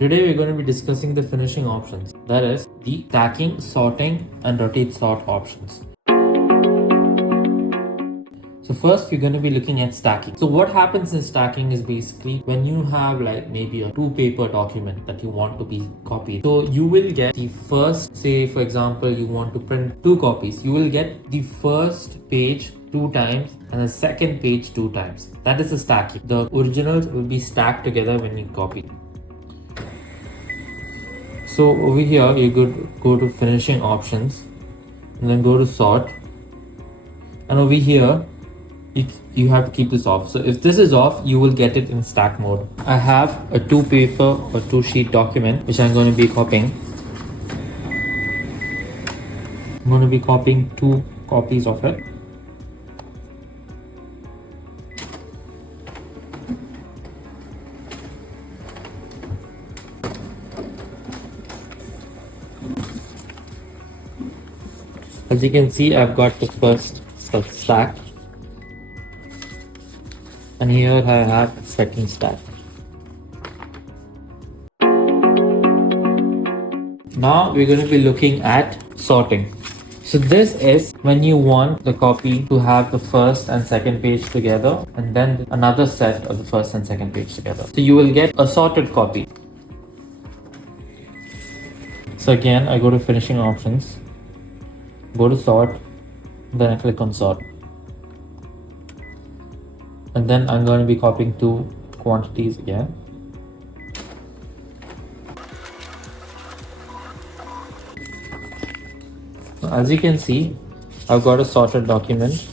Today we're going to be discussing the finishing options, that is the stacking, sorting and rotate sort options. So first we're going to be looking at stacking. So what happens in stacking is basically when you have like maybe a 2-paper document that you want to be copied. So you will get the first, say for example you want to print 2 copies, you will get the first page 2 times and the second page 2 times. That is the stacking. The originals will be stacked together when you copy. So over here you go to finishing options and then go to sort, and over here you have to keep this off. So if this is off, you will get it in stack mode. I have a 2-paper or 2-sheet document which I'm going to be copying. I'm going to be copying 2 copies of it. As you can see, I've got the first stack, and here I have the second stack. Now we're going to be looking at sorting. So this is when you want the copy to have the first and second page together and then another set of the first and second page together. So you will get a sorted copy. So again, I go to finishing options, go to sort, then I click on sort. And then I'm going to be copying 2 quantities again. As you can see, I've got a sorted document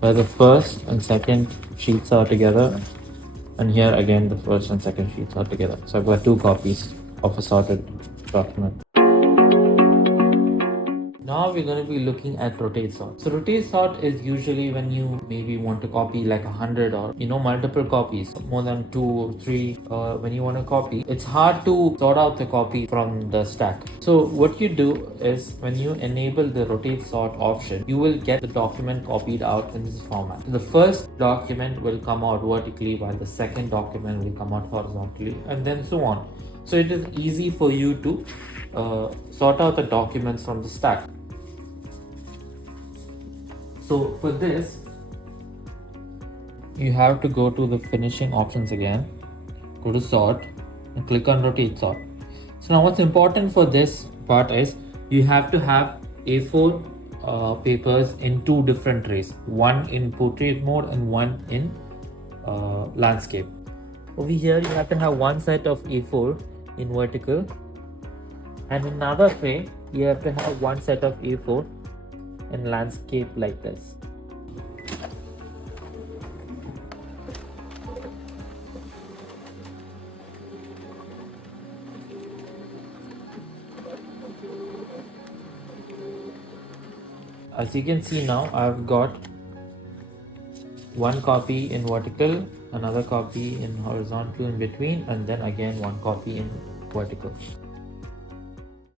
where the first and second sheets are together, and here again the first and second sheets are together. So I've got 2 copies of a sorted document. Now we're going to be looking at rotate sort. So rotate sort is usually when you maybe want to copy like 100 or multiple copies, more than 2 or 3 when you want to copy. It's hard to sort out the copy from the stack. So what you do is when you enable the rotate sort option, you will get the document copied out in this format. So the first document will come out vertically while the second document will come out horizontally, and then so on. So it is easy for you to sort out the documents from the stack. So for this, you have to go to the finishing options again, go to sort and click on rotate sort. So now what's important for this part is you have to have A4 papers in 2 different trays, one in portrait mode and one in landscape. Over here you have to have one set of A4 in vertical, and in another tray you have to have one set of A4 in landscape like this. As you can see now, I've got one copy in vertical, another copy in horizontal in between, and then again one copy in vertical.